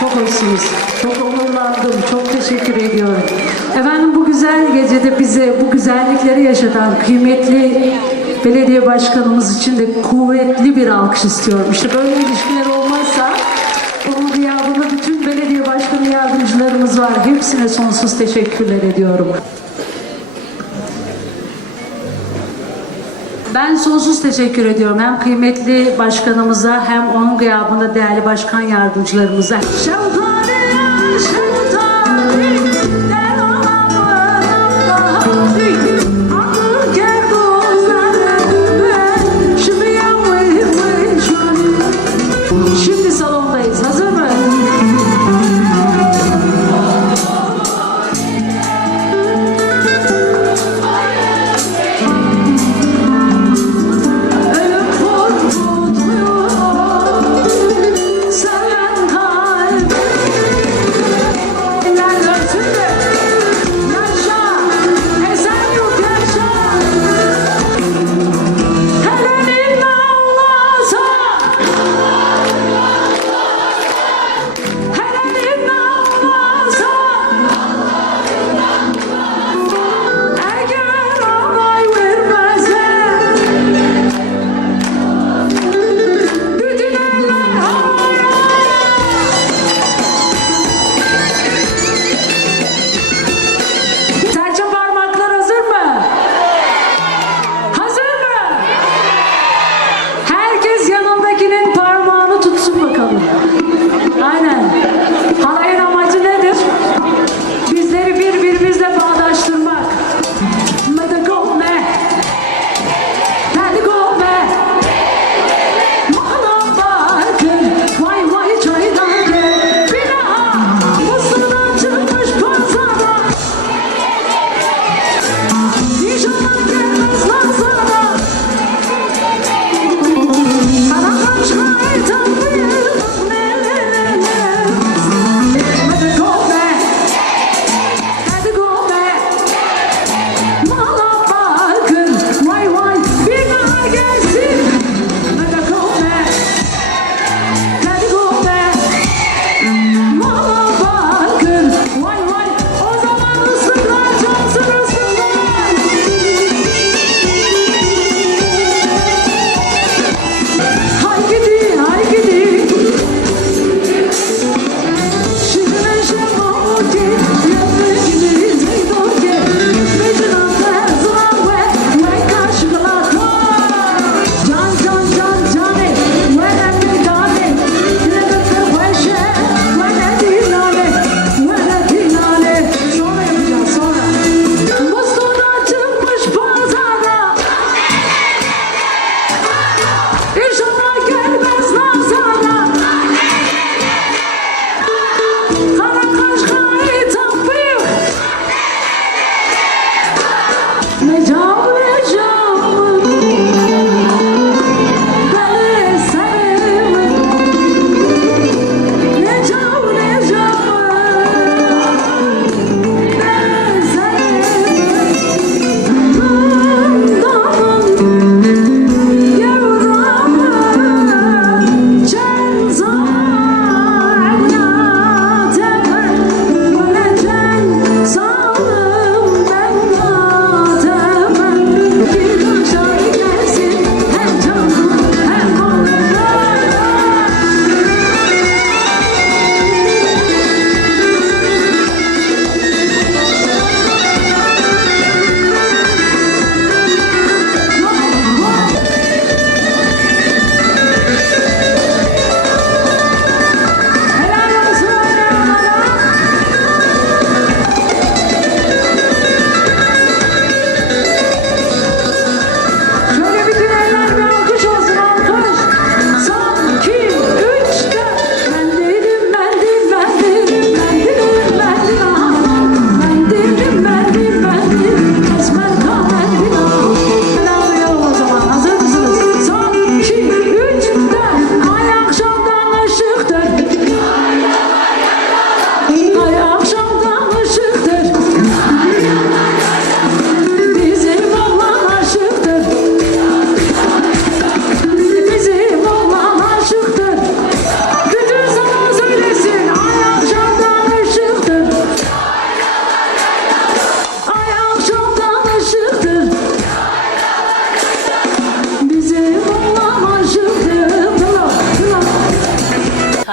Çok hoşsunuz. Çok onurlandım. Çok teşekkür ediyorum. Efendim bu güzel gecede bize bu güzellikleri yaşatan kıymetli belediye başkanımız için de kuvvetli bir alkış istiyorum. İşte böyle ilişkiler olmazsa onun gıyabında bütün belediye başkanı yardımcılarımız var. Hepsine sonsuz teşekkürler ediyorum. Ben sonsuz teşekkür ediyorum hem kıymetli başkanımıza hem onun gıyabında değerli başkan yardımcılarımıza. Şevtali, şevtali,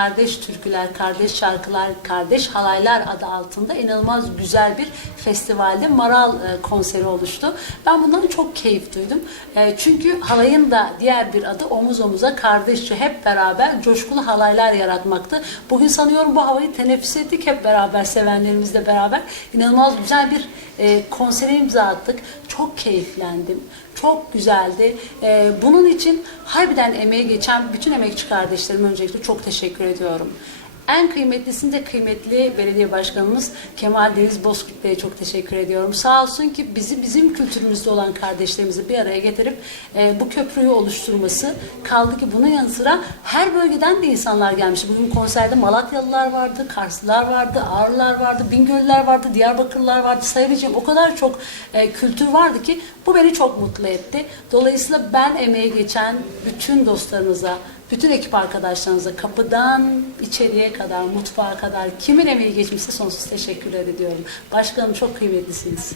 kardeş türküler, kardeş şarkılar, kardeş halaylar adı altında inanılmaz güzel bir festivalde Maral e, konseri oluştu. Ben bundan çok keyif duydum. E, çünkü halayın da diğer bir adı omuz omuza kardeşçe hep beraber coşkulu halaylar yaratmaktı. Bugün sanıyorum bu havayı teneffüs ettik hep beraber sevenlerimizle beraber. İnanılmaz güzel bir e, konsere imza attık. Çok keyiflendim. Çok güzeldi. E, bunun için harbiden emeği geçen bütün emekçi kardeşlerime öncelikle çok teşekkür ediyorum. En kıymetlisini de kıymetli belediye başkanımız Kemal Deniz Bozkurt Bey'e çok teşekkür ediyorum. Sağ olsun ki bizi bizim kültürümüzde olan kardeşlerimizi bir araya getirip e, bu köprüyü oluşturması kaldı ki bunun yanı sıra her bölgeden de insanlar gelmişti. Bugün konserde Malatyalılar vardı, Karslılar vardı, Ağrılar vardı, Bingöllüler vardı, Diyarbakırlılar vardı. Sayabileceğim o kadar çok e, kültür vardı ki bu beni çok mutlu etti. Dolayısıyla ben emeği geçen bütün dostlarınıza, bütün ekip arkadaşlarınıza kapıdan içeriye kadar, mutfağa kadar kimin emeği geçmişse sonsuz teşekkürler ediyorum. Başkanım çok kıymetlisiniz.